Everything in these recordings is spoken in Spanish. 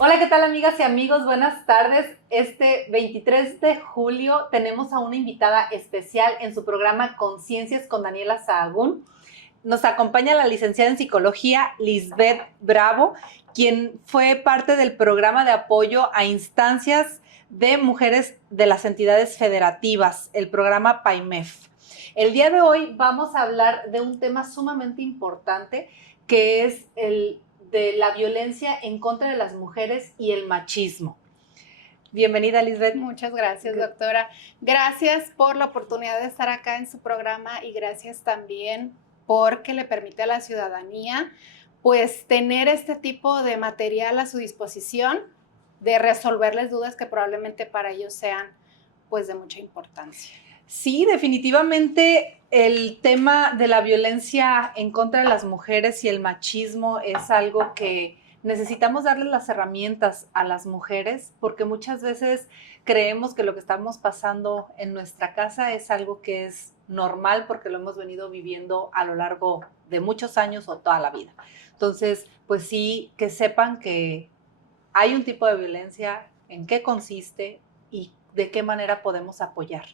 Hola, ¿qué tal amigas y amigos? Buenas tardes. Este 23 de julio tenemos a una invitada especial en su programa Conciencias con Daniela Sahagún. Nos acompaña la licenciada en psicología Lisbeth Bravo, quien fue parte del programa de apoyo a instancias de mujeres de las entidades federativas, el programa PAIMEF. El día de hoy vamos a hablar de un tema sumamente importante que es el de la violencia en contra de las mujeres y el machismo. Bienvenida, Lisbeth. Muchas gracias, doctora. Gracias por la oportunidad de estar acá en su programa y gracias también porque le permite a la ciudadanía pues tener este tipo de material a su disposición, de resolverles dudas que probablemente para ellos sean pues de mucha importancia. Sí, definitivamente el tema de la violencia en contra de las mujeres y el machismo es algo que necesitamos darle las herramientas a las mujeres porque muchas veces creemos que lo que estamos pasando en nuestra casa es algo que es normal porque lo hemos venido viviendo a lo largo de muchos años o toda la vida. Entonces, pues sí, que sepan que hay un tipo de violencia, en qué consiste y de qué manera podemos apoyar,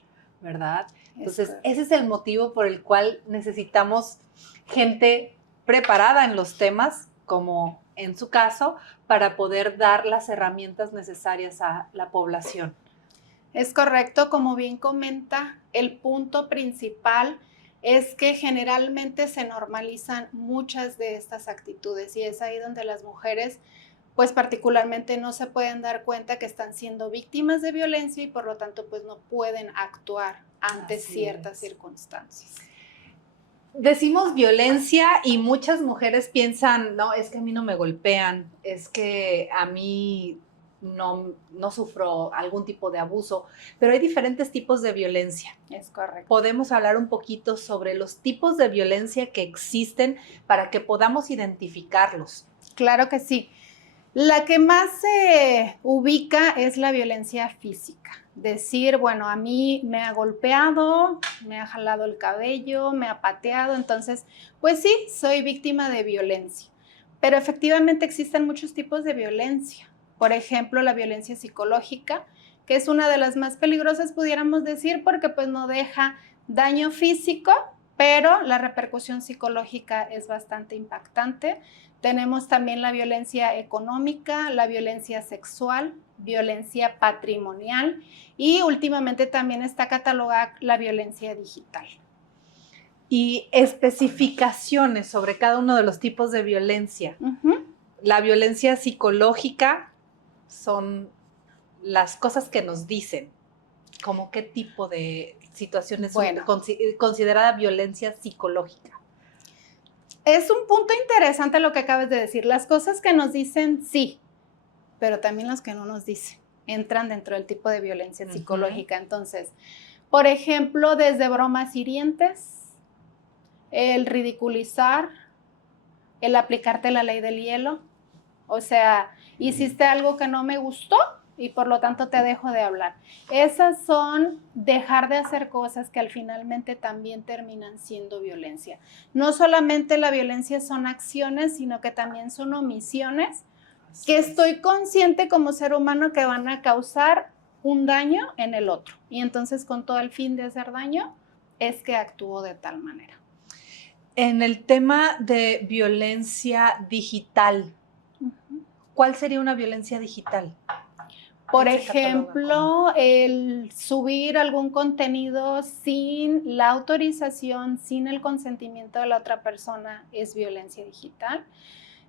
¿verdad? Entonces, ese es el motivo por el cual necesitamos gente preparada en los temas, como en su caso, para poder dar las herramientas necesarias a la población. Es correcto, como bien comenta, el punto principal es que generalmente se normalizan muchas de estas actitudes y es ahí donde las mujeres pues particularmente no se pueden dar cuenta que están siendo víctimas de violencia y por lo tanto pues no pueden actuar ante ciertas circunstancias. Decimos violencia y muchas mujeres piensan, no, es que a mí no me golpean, es que a mí no sufro algún tipo de abuso, pero hay diferentes tipos de violencia. Es correcto. Podemos hablar un poquito sobre los tipos de violencia que existen para que podamos identificarlos. Claro que sí. La que más se ubica es la violencia física. Decir, bueno, a mí me ha golpeado, me ha jalado el cabello, me ha pateado, entonces, pues sí, soy víctima de violencia. Pero efectivamente existen muchos tipos de violencia. Por ejemplo, la violencia psicológica, que es una de las más peligrosas, pudiéramos decir, porque pues no deja daño físico, pero la repercusión psicológica es bastante impactante. Tenemos también la violencia económica, la violencia sexual, violencia patrimonial y últimamente también está catalogada la violencia digital. Y especificaciones sobre cada uno de los tipos de violencia. La violencia psicológica son las cosas que nos dicen, como qué tipo de situaciones considerada violencia psicológica. Es un punto interesante lo que acabas de decir. Las cosas que nos dicen, sí, pero también las que no nos dicen entran dentro del tipo de violencia psicológica. Entonces, por ejemplo, desde bromas hirientes, el ridiculizar, el aplicarte la ley del hielo. O sea, hiciste algo que no me gustó y por lo tanto te dejo de hablar. Esas son dejar de hacer cosas que al finalmente también terminan siendo violencia. No solamente la violencia son acciones, sino que también son omisiones que estoy consciente como ser humano que van a causar un daño en el otro. Y entonces con todo el fin de hacer daño es que actúo de tal manera. En el tema de violencia digital, ¿cuál sería una violencia digital? Por ejemplo, el subir algún contenido sin la autorización, sin el consentimiento de la otra persona es violencia digital.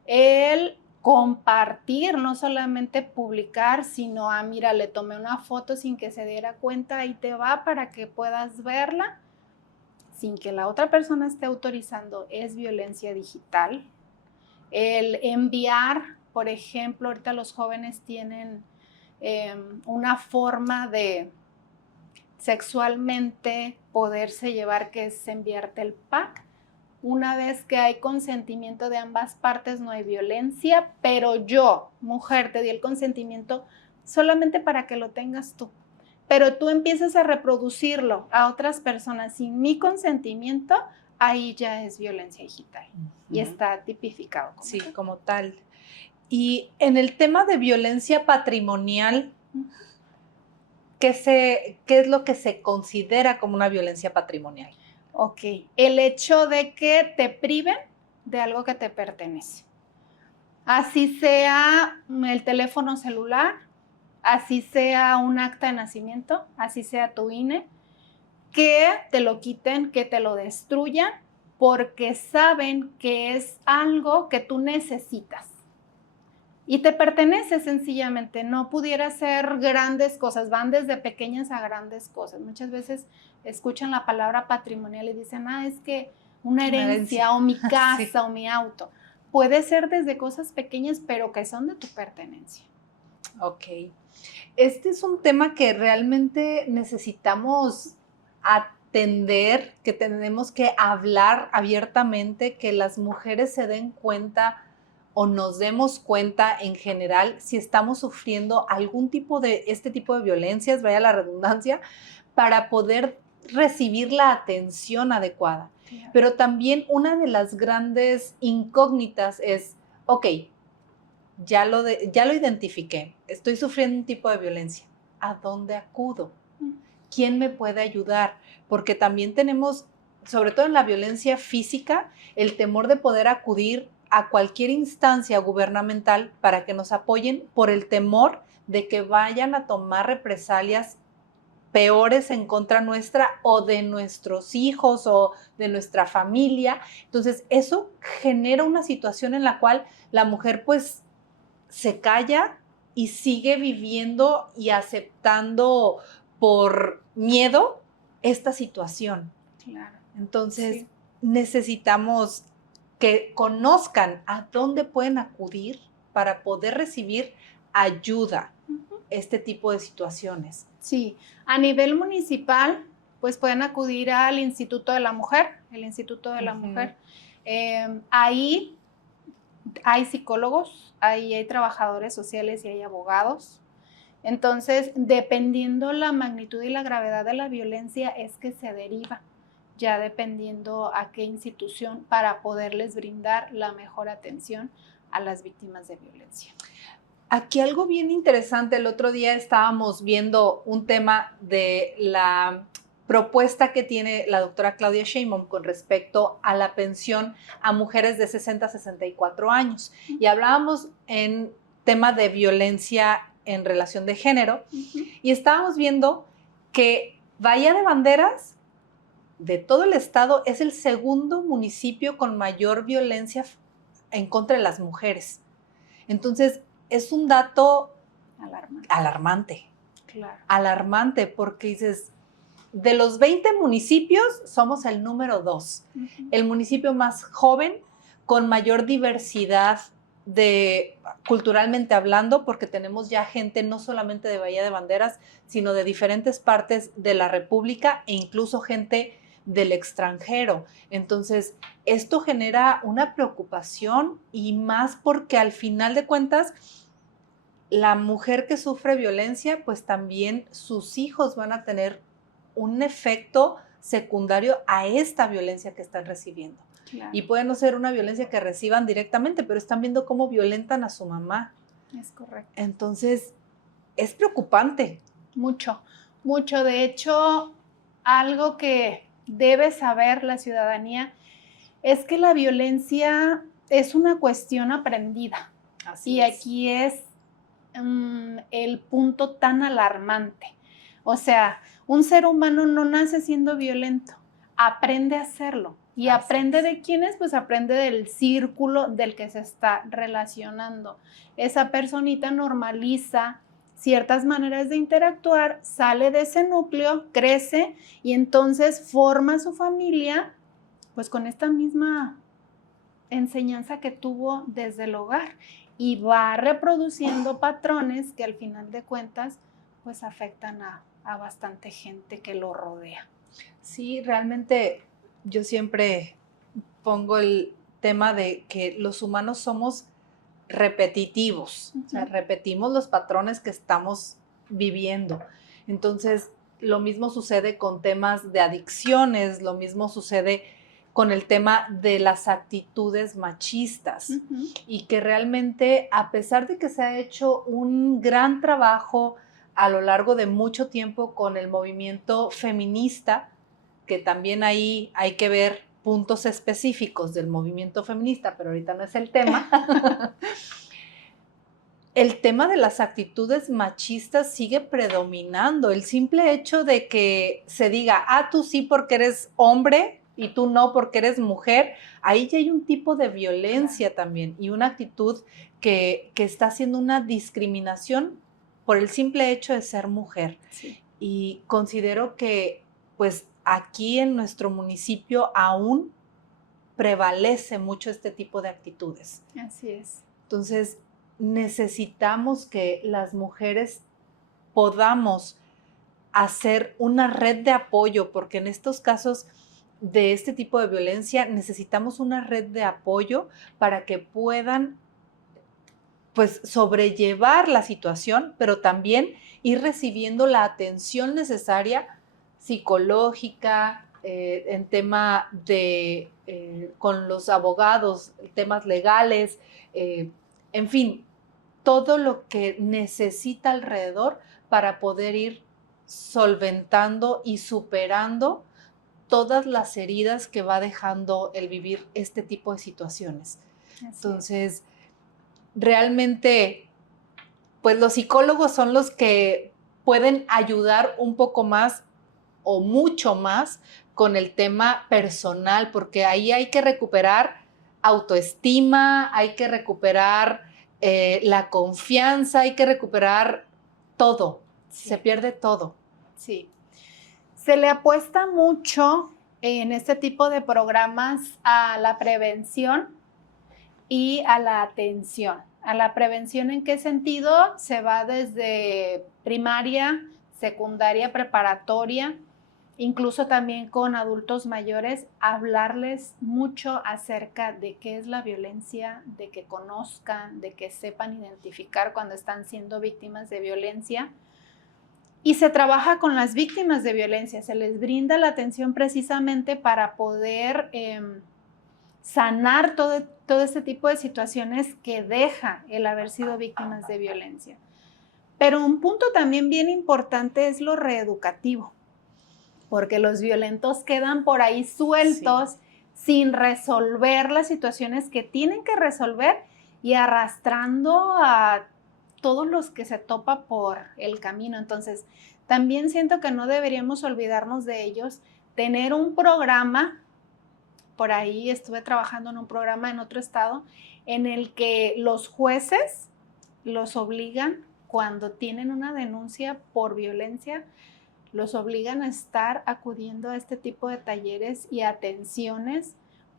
El compartir, no solamente publicar, sino, mira, le tomé una foto sin que se diera cuenta, ahí te va para que puedas verla, sin que la otra persona esté autorizando, es violencia digital. El enviar, por ejemplo, ahorita los jóvenes tienen una forma de sexualmente poderse llevar, que es enviarte el pack. Una vez que hay consentimiento de ambas partes, no hay violencia, pero yo, mujer, te di el consentimiento solamente para que lo tengas tú. Pero tú empiezas a reproducirlo a otras personas sin mi consentimiento, ahí ya es violencia digital y está tipificado. Sí, como tal. Y en el tema de violencia patrimonial, ¿qué es lo que se considera como una violencia patrimonial? Ok, el hecho de que te priven de algo que te pertenece. Así sea el teléfono celular, así sea un acta de nacimiento, así sea tu INE, que te lo quiten, que te lo destruyan, porque saben que es algo que tú necesitas. Y te pertenece sencillamente, no pudiera ser grandes cosas, van desde pequeñas a grandes cosas. Muchas veces escuchan la palabra patrimonial y dicen, es que una herencia o mi casa sí. O mi auto. Puede ser desde cosas pequeñas, pero que son de tu pertenencia. Ok. Este es un tema que realmente necesitamos atender, que tenemos que hablar abiertamente, que las mujeres se den cuenta o nos demos cuenta en general si estamos sufriendo algún tipo de este tipo de violencias, vaya la redundancia, para poder recibir la atención adecuada. Claro. Pero también una de las grandes incógnitas es, ok, ya lo identifiqué, estoy sufriendo un tipo de violencia. ¿A dónde acudo? ¿Quién me puede ayudar? Porque también tenemos, sobre todo en la violencia física, el temor de poder acudir a cualquier instancia gubernamental para que nos apoyen por el temor de que vayan a tomar represalias peores en contra nuestra o de nuestros hijos o de nuestra familia. Entonces, eso genera una situación en la cual la mujer pues se calla y sigue viviendo y aceptando por miedo esta situación. Claro. Entonces, sí. Necesitamos que conozcan a dónde pueden acudir para poder recibir ayuda este tipo de situaciones. Sí, a nivel municipal, pues pueden acudir al Instituto de la Mujer, el Instituto de la Mujer. Ahí hay psicólogos, ahí hay trabajadores sociales y hay abogados. Entonces, dependiendo la magnitud y la gravedad de la violencia, es que se deriva, ya dependiendo a qué institución, para poderles brindar la mejor atención a las víctimas de violencia. Aquí algo bien interesante, el otro día estábamos viendo un tema de la propuesta que tiene la doctora Claudia Sheinbaum con respecto a la pensión a mujeres de 60 a 64 años. Y hablábamos en tema de violencia en relación de género y estábamos viendo que Bahía de Banderas, de todo el estado, es el segundo municipio con mayor violencia en contra de las mujeres. Entonces, es un dato alarmante. Claro. Alarmante, porque dices, de los 20 municipios, somos el número 2. El municipio más joven, con mayor diversidad culturalmente hablando, porque tenemos ya gente no solamente de Bahía de Banderas, sino de diferentes partes de la República e incluso gente del extranjero. Entonces, esto genera una preocupación y más porque al final de cuentas, la mujer que sufre violencia, pues también sus hijos van a tener un efecto secundario a esta violencia que están recibiendo. Claro. Y puede no ser una violencia que reciban directamente, pero están viendo cómo violentan a su mamá. Es correcto. Entonces, es preocupante. Mucho, mucho. De hecho, algo que debe saber la ciudadanía es que la violencia es una cuestión aprendida. Así es. Aquí es el punto tan alarmante. O sea, un ser humano no nace siendo violento, aprende a hacerlo. ¿Y así aprende de quién es? Pues aprende del círculo del que se está relacionando. Esa personita normaliza ciertas maneras de interactuar, sale de ese núcleo, crece y entonces forma su familia pues con esta misma enseñanza que tuvo desde el hogar y va reproduciendo patrones que al final de cuentas pues afectan a bastante gente que lo rodea. Sí, realmente yo siempre pongo el tema de que los humanos somos repetitivos, o sea, repetimos los patrones que estamos viviendo. Entonces, lo mismo sucede con temas de adicciones, lo mismo sucede con el tema de las actitudes machistas Ujú. y que realmente, a pesar de que se ha hecho un gran trabajo a lo largo de mucho tiempo con el movimiento feminista, que también ahí hay que ver puntos específicos del movimiento feminista, pero ahorita no es el tema. El tema de las actitudes machistas sigue predominando. El simple hecho de que se diga, tú sí porque eres hombre y tú no porque eres mujer, ahí ya hay un tipo de violencia también y una actitud que está haciendo una discriminación por el simple hecho de ser mujer. Sí. Y considero que pues aquí en nuestro municipio aún prevalece mucho este tipo de actitudes. Así es. Entonces, necesitamos que las mujeres podamos hacer una red de apoyo, porque en estos casos de este tipo de violencia necesitamos una red de apoyo para que puedan pues sobrellevar la situación, pero también ir recibiendo la atención necesaria psicológica, en tema de, con los abogados, temas legales, en fin, todo lo que necesita alrededor para poder ir solventando y superando todas las heridas que va dejando el vivir este tipo de situaciones. Entonces, realmente, pues los psicólogos son los que pueden ayudar un poco más o mucho más con el tema personal, porque ahí hay que recuperar autoestima, hay que recuperar la confianza, hay que recuperar todo, Sí. se pierde todo. Sí. Se le apuesta mucho en este tipo de programas a la prevención y a la atención. ¿A la prevención en qué sentido? Se va desde primaria, secundaria, preparatoria, incluso también con adultos mayores, hablarles mucho acerca de qué es la violencia, de que conozcan, de que sepan identificar cuando están siendo víctimas de violencia. Y se trabaja con las víctimas de violencia, se les brinda la atención precisamente para poder sanar todo este tipo de situaciones que deja el haber sido víctimas de violencia. Pero un punto también bien importante es lo reeducativo, porque los violentos quedan por ahí sueltos sin resolver las situaciones que tienen que resolver y arrastrando a todos los que se topa por el camino. Entonces, también siento que no deberíamos olvidarnos de ellos, tener un programa. Por ahí estuve trabajando en un programa en otro estado en el que los jueces los obligan, cuando tienen una denuncia por violencia, los obligan a estar acudiendo a este tipo de talleres y atenciones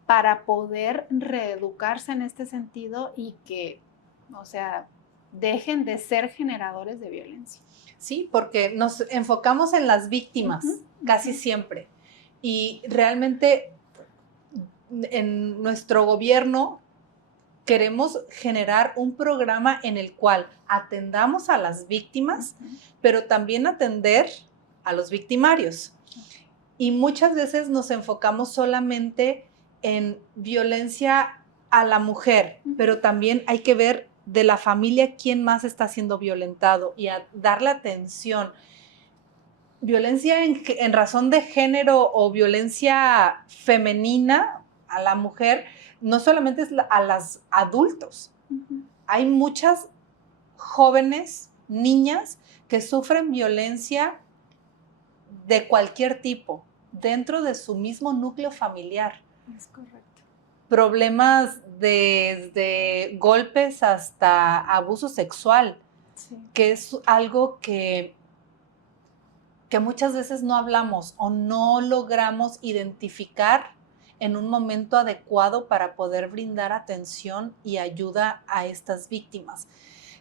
para poder reeducarse en este sentido y que, o sea, dejen de ser generadores de violencia. Sí, porque nos enfocamos en las víctimas casi siempre y realmente en nuestro gobierno queremos generar un programa en el cual atendamos a las víctimas, pero también atender a los victimarios. Y muchas veces nos enfocamos solamente en violencia a la mujer, pero también hay que ver de la familia quién más está siendo violentado y a darle atención. Violencia en razón de género o violencia femenina a la mujer no solamente es a los adultos. Hay muchas jóvenes, niñas que sufren violencia de cualquier tipo dentro de su mismo núcleo familiar. Es correcto. Problemas desde golpes hasta abuso sexual, que es algo que muchas veces no hablamos o no logramos identificar en un momento adecuado para poder brindar atención y ayuda a estas víctimas.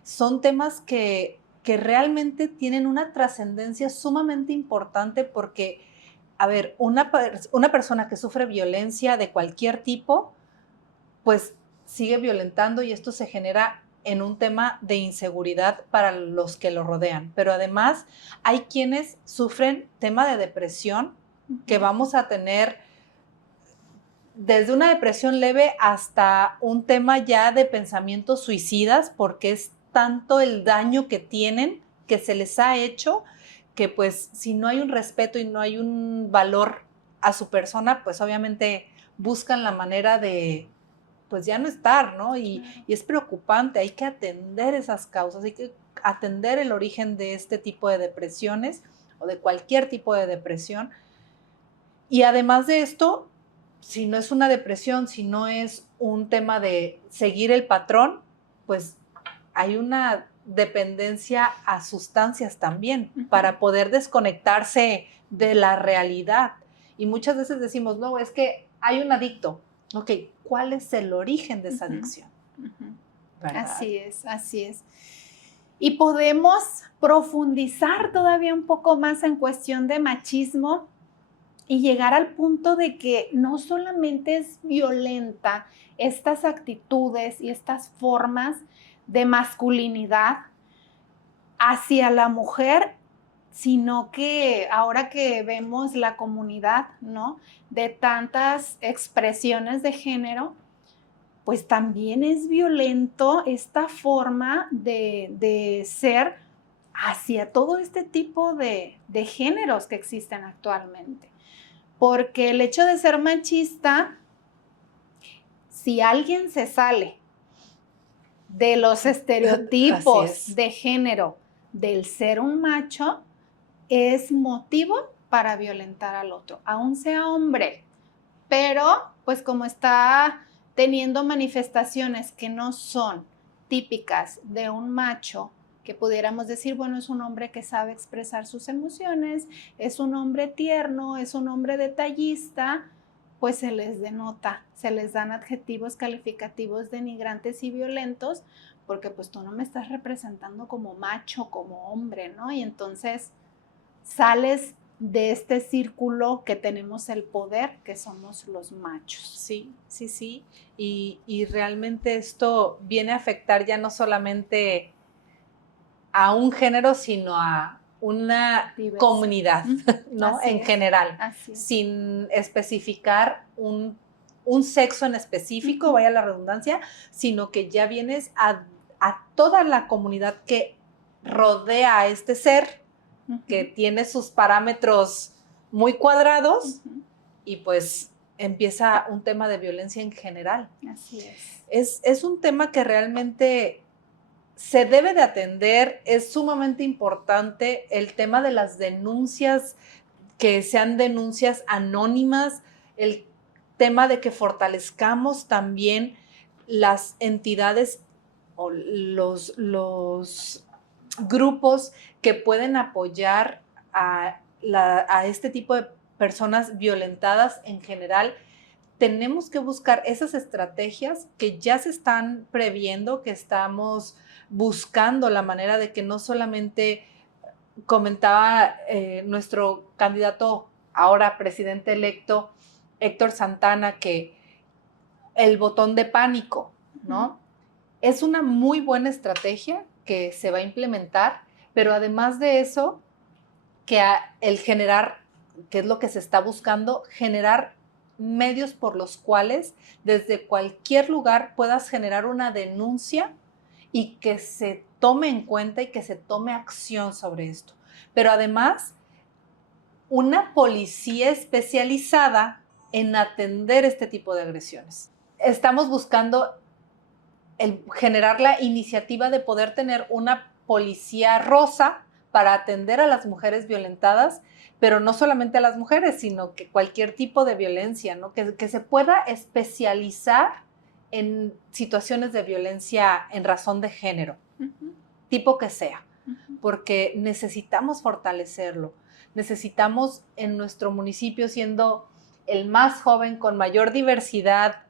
Son temas que realmente tienen una trascendencia sumamente importante porque, a ver, una persona que sufre violencia de cualquier tipo, pues sigue violentando y esto se genera en un tema de inseguridad para los que lo rodean. Pero además hay quienes sufren tema de depresión, que vamos a tener desde una depresión leve hasta un tema ya de pensamientos suicidas, porque es tanto el daño que tienen, que se les ha hecho, que pues si no hay un respeto y no hay un valor a su persona, pues obviamente buscan la manera de pues ya no estar, ¿no? Y es preocupante, hay que atender esas causas, hay que atender el origen de este tipo de depresiones o de cualquier tipo de depresión. Y además de esto, si no es una depresión, si no es un tema de seguir el patrón, pues hay una dependencia a sustancias también para poder desconectarse de la realidad. Y muchas veces decimos, no, es que hay un adicto. Ok, ¿cuál es el origen de esa adicción? ¿Verdad? Así es, así es. Y podemos profundizar todavía un poco más en cuestión de machismo y llegar al punto de que no solamente es violenta estas actitudes y estas formas de masculinidad hacia la mujer, sino que ahora que vemos la comunidad, ¿no?, de tantas expresiones de género, pues también es violento esta forma de ser hacia todo este tipo de géneros que existen actualmente. Porque el hecho de ser machista, si alguien se sale de los estereotipos de género del ser un macho, es motivo para violentar al otro, aun sea hombre. Pero, pues como está teniendo manifestaciones que no son típicas de un macho, que pudiéramos decir, bueno, es un hombre que sabe expresar sus emociones, es un hombre tierno, es un hombre detallista, pues se les denota, se les dan adjetivos calificativos denigrantes y violentos, porque pues tú no me estás representando como macho, como hombre, ¿no? Y entonces sales de este círculo que tenemos el poder, que somos los machos. Sí, sí, sí. Y realmente esto viene a afectar ya no solamente a un género, sino a una comunidad, ¿no? En general, sin especificar un sexo en específico, vaya la redundancia, sino que ya vienes a toda la comunidad que rodea a este ser, que tiene sus parámetros muy cuadrados, y pues empieza un tema de violencia en general. Así es. Es un tema que realmente se debe de atender, es sumamente importante el tema de las denuncias, que sean denuncias anónimas, el tema de que fortalezcamos también las entidades o los grupos que pueden apoyar a este tipo de personas violentadas en general. Tenemos que buscar esas estrategias que ya se están previendo, que estamos buscando la manera de que no solamente, comentaba nuestro candidato ahora presidente electo, Héctor Santana, que el botón de pánico, ¿no? Es una muy buena estrategia que se va a implementar, pero además de eso, que el generar, que es lo que se está buscando, generar medios por los cuales desde cualquier lugar puedas generar una denuncia y que se tome en cuenta y que se tome acción sobre esto. Pero además, una policía especializada en atender este tipo de agresiones. Estamos buscando generar la iniciativa de poder tener una policía rosa para atender a las mujeres violentadas, pero no solamente a las mujeres, sino que cualquier tipo de violencia, ¿no? Que se pueda especializar en situaciones de violencia en razón de género, tipo que sea, porque necesitamos fortalecerlo. Necesitamos en nuestro municipio, siendo el más joven, con mayor diversidad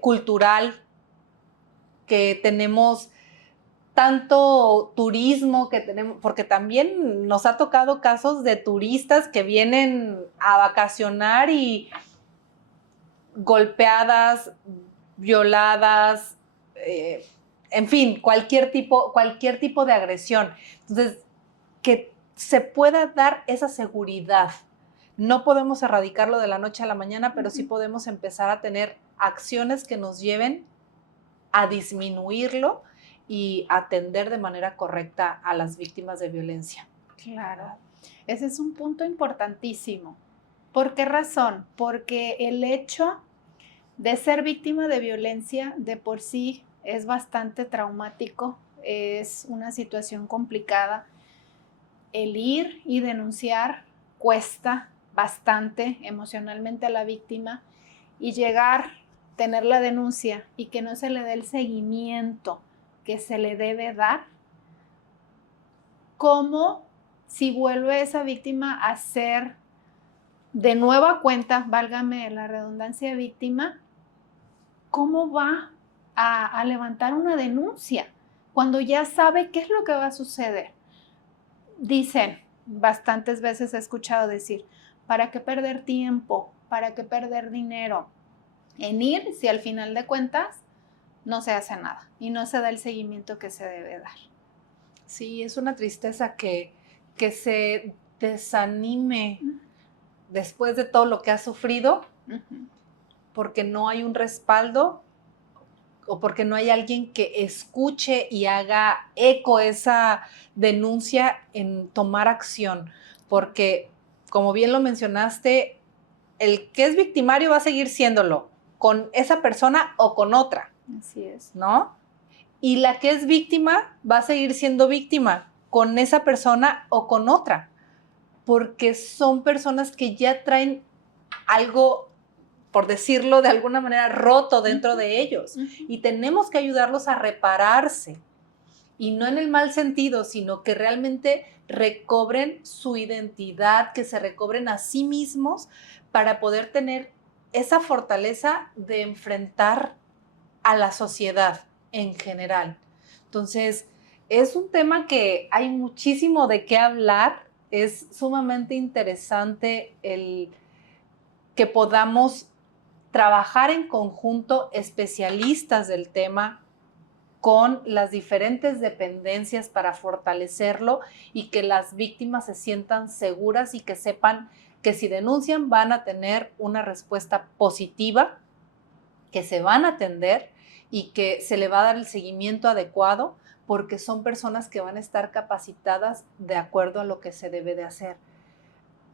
cultural, que tenemos tanto turismo que tenemos, porque también nos ha tocado casos de turistas que vienen a vacacionar y golpeadas, violadas, en fin, cualquier tipo de agresión. Entonces, que se pueda dar esa seguridad. No podemos erradicarlo de la noche a la mañana, pero sí podemos empezar a tener acciones que nos lleven a disminuirlo y atender de manera correcta a las víctimas de violencia. Claro, ese es un punto importantísimo. ¿Por qué razón? Porque el hecho de ser víctima de violencia de por sí es bastante traumático, es una situación complicada. El ir y denunciar cuesta bastante emocionalmente a la víctima y llegar, tener la denuncia y que no se le dé el seguimiento que se le debe dar, como si vuelve esa víctima a ser de nueva cuenta, válgame la redundancia, víctima, ¿cómo va a levantar una denuncia cuando ya sabe qué es lo que va a suceder? Dicen, bastantes veces he escuchado decir, ¿para qué perder tiempo? ¿Para qué perder dinero en ir si al final de cuentas no se hace nada y no se da el seguimiento que se debe dar? Sí, es una tristeza que se desanime después de todo lo que ha sufrido, porque no hay un respaldo o porque no hay alguien que escuche y haga eco esa denuncia en tomar acción. Porque, como bien lo mencionaste, el que es victimario va a seguir siéndolo, con esa persona o con otra. Así es. ¿No? Y la que es víctima va a seguir siendo víctima con esa persona o con otra, porque son personas que ya traen algo, por decirlo de alguna manera, roto dentro de ellos, y tenemos que ayudarlos a repararse, y no en el mal sentido, sino que realmente recobren su identidad, que se recobren a sí mismos para poder tener esa fortaleza de enfrentar a la sociedad en general. Entonces, es un tema que hay muchísimo de qué hablar. Es sumamente interesante el que podamos trabajar en conjunto especialistas del tema con las diferentes dependencias para fortalecerlo y que las víctimas se sientan seguras y que sepan que si denuncian van a tener una respuesta positiva, que se van a atender y que se le va a dar el seguimiento adecuado porque son personas que van a estar capacitadas de acuerdo a lo que se debe de hacer.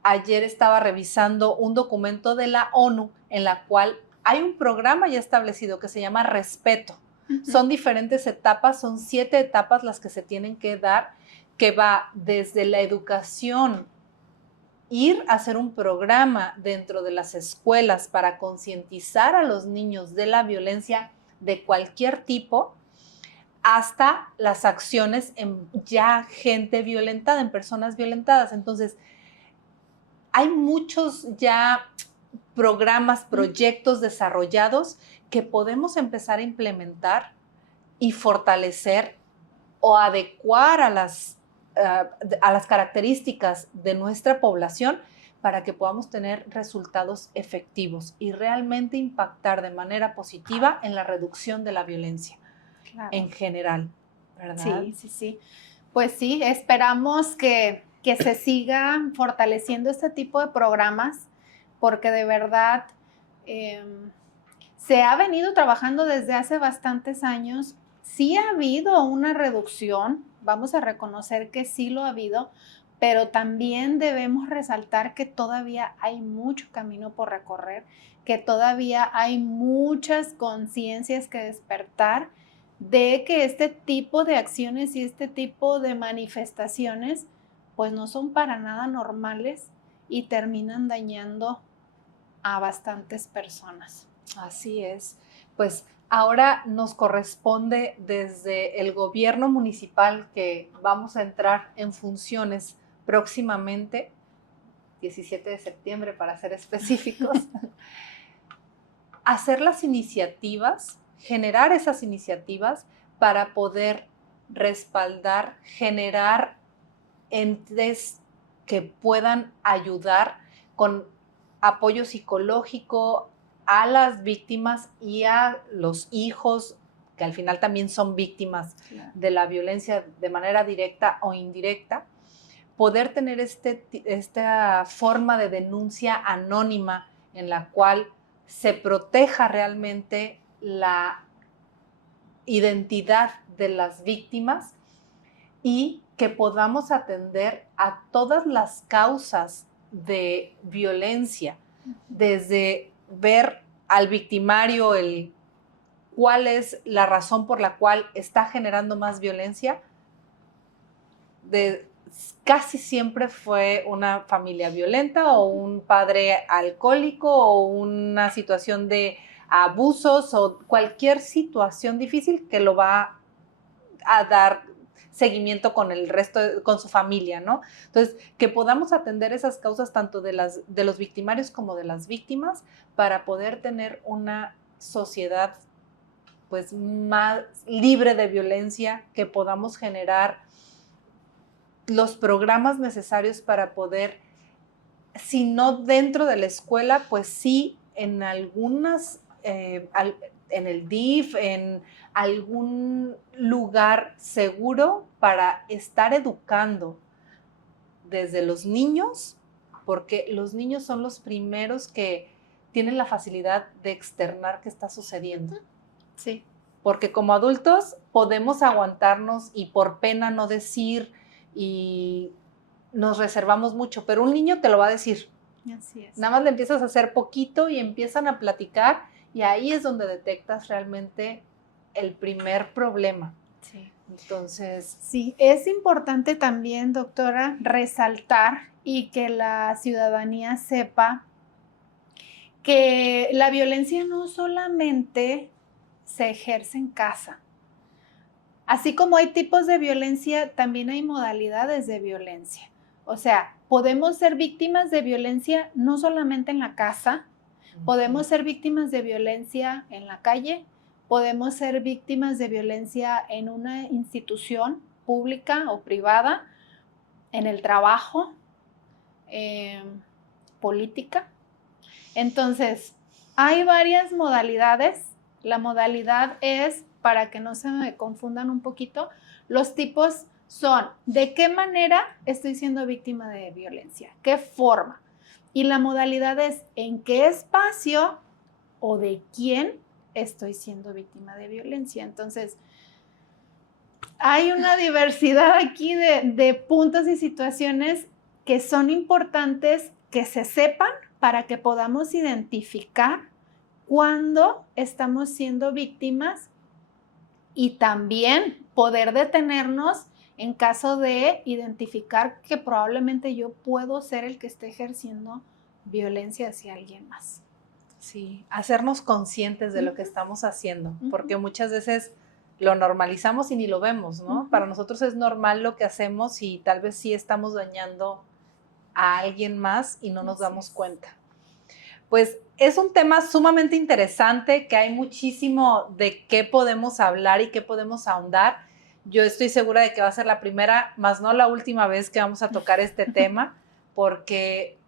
Ayer estaba revisando un documento de la ONU en la cual hay un programa ya establecido que se llama Respeto. Son diferentes etapas, son 7 etapas las que se tienen que dar, que va desde la educación, ir a hacer un programa dentro de las escuelas para concientizar a los niños de la violencia de cualquier tipo, hasta las acciones en ya gente violentada, en personas violentadas. Entonces, hay muchos ya programas, proyectos desarrollados que podemos empezar a implementar y fortalecer o adecuar a las características de nuestra población para que podamos tener resultados efectivos y realmente impactar de manera positiva en la reducción de la violencia en general, ¿verdad? Sí. Pues sí, esperamos que se siga fortaleciendo este tipo de programas porque de verdad se ha venido trabajando desde hace bastantes años. Sí ha habido una reducción, vamos a reconocer que sí lo ha habido, pero también debemos resaltar que todavía hay mucho camino por recorrer, que todavía hay muchas conciencias que despertar de que este tipo de acciones y este tipo de manifestaciones pues no son para nada normales y terminan dañando a bastantes personas. Así es. Pues ahora nos corresponde desde el gobierno municipal, que vamos a entrar en funciones próximamente, 17 de septiembre para ser específicos, hacer las iniciativas, generar esas iniciativas para poder respaldar, generar entes que puedan ayudar con apoyo psicológico a las víctimas y a los hijos, que al final también son víctimas de la violencia de manera directa o indirecta, poder tener esta forma de denuncia anónima en la cual se proteja realmente la identidad de las víctimas y que podamos atender a todas las causas de violencia, desde ver al victimario cuál es la razón por la cual está generando más violencia. Casi siempre fue una familia violenta o un padre alcohólico o una situación de abusos o cualquier situación difícil que lo va a dar seguimiento con el resto, con su familia, ¿no? Entonces, que podamos atender esas causas tanto de los victimarios como de las víctimas para poder tener una sociedad pues más libre de violencia, que podamos generar los programas necesarios para poder, si no dentro de la escuela, pues sí en algunas, en el DIF, en algún lugar seguro para estar educando desde los niños, porque los niños son los primeros que tienen la facilidad de externar qué está sucediendo. Sí. Porque como adultos podemos aguantarnos y por pena no decir y nos reservamos mucho, pero un niño te lo va a decir. Así es. Nada más le empiezas a hacer poquito y empiezan a platicar y ahí es donde detectas realmente el primer problema. Sí. Entonces, sí, es importante también, doctora, resaltar y que la ciudadanía sepa que la violencia no solamente se ejerce en casa. Así como hay tipos de violencia, también hay modalidades de violencia. O sea, podemos ser víctimas de violencia no solamente en la casa, podemos ser víctimas de violencia en la calle, podemos ser víctimas de violencia en una institución pública o privada, en el trabajo, política. Entonces, hay varias modalidades. La modalidad es, para que no se me confundan un poquito, los tipos son de qué manera estoy siendo víctima de violencia, qué forma. Y la modalidad es en qué espacio o de quién estoy siendo víctima de violencia. Entonces, hay una diversidad aquí de puntos y situaciones que son importantes que se sepan para que podamos identificar cuándo estamos siendo víctimas y también poder detenernos en caso de identificar que probablemente yo puedo ser el que esté ejerciendo violencia hacia alguien más. Sí, hacernos conscientes de lo que estamos haciendo, porque muchas veces lo normalizamos y ni lo vemos, ¿no? Para nosotros es normal lo que hacemos y tal vez sí estamos dañando a alguien más y no nos damos cuenta. Pues es un tema sumamente interesante, que hay muchísimo de qué podemos hablar y qué podemos ahondar. Yo estoy segura de que va a ser la primera, más no la última vez que vamos a tocar este tema, porque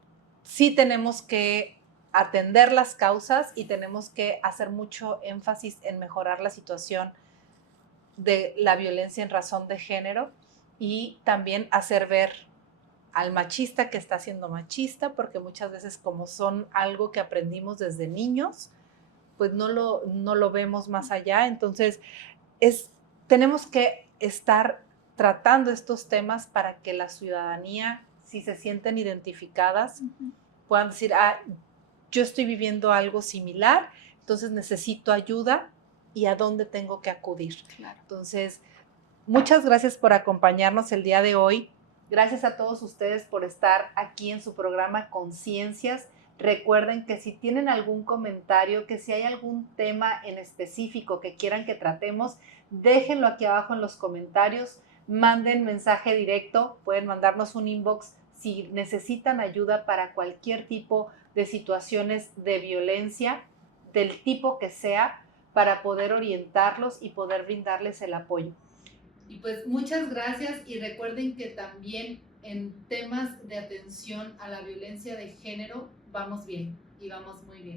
sí tenemos que atender las causas y tenemos que hacer mucho énfasis en mejorar la situación de la violencia en razón de género y también hacer ver al machista que está siendo machista, porque muchas veces como son algo que aprendimos desde niños, pues no lo vemos más allá. Entonces, tenemos que estar tratando estos temas para que la ciudadanía, si se sienten identificadas, puedan decir, yo estoy viviendo algo similar, entonces necesito ayuda y a dónde tengo que acudir. Claro. Entonces, muchas gracias por acompañarnos el día de hoy. Gracias a todos ustedes por estar aquí en su programa Conciencias. Recuerden que si tienen algún comentario, que si hay algún tema en específico que quieran que tratemos, déjenlo aquí abajo en los comentarios, manden mensaje directo, pueden mandarnos un inbox si necesitan ayuda para cualquier tipo de situaciones de violencia, del tipo que sea, para poder orientarlos y poder brindarles el apoyo. Y pues muchas gracias y recuerden que también en temas de atención a la violencia de género vamos bien y vamos muy bien.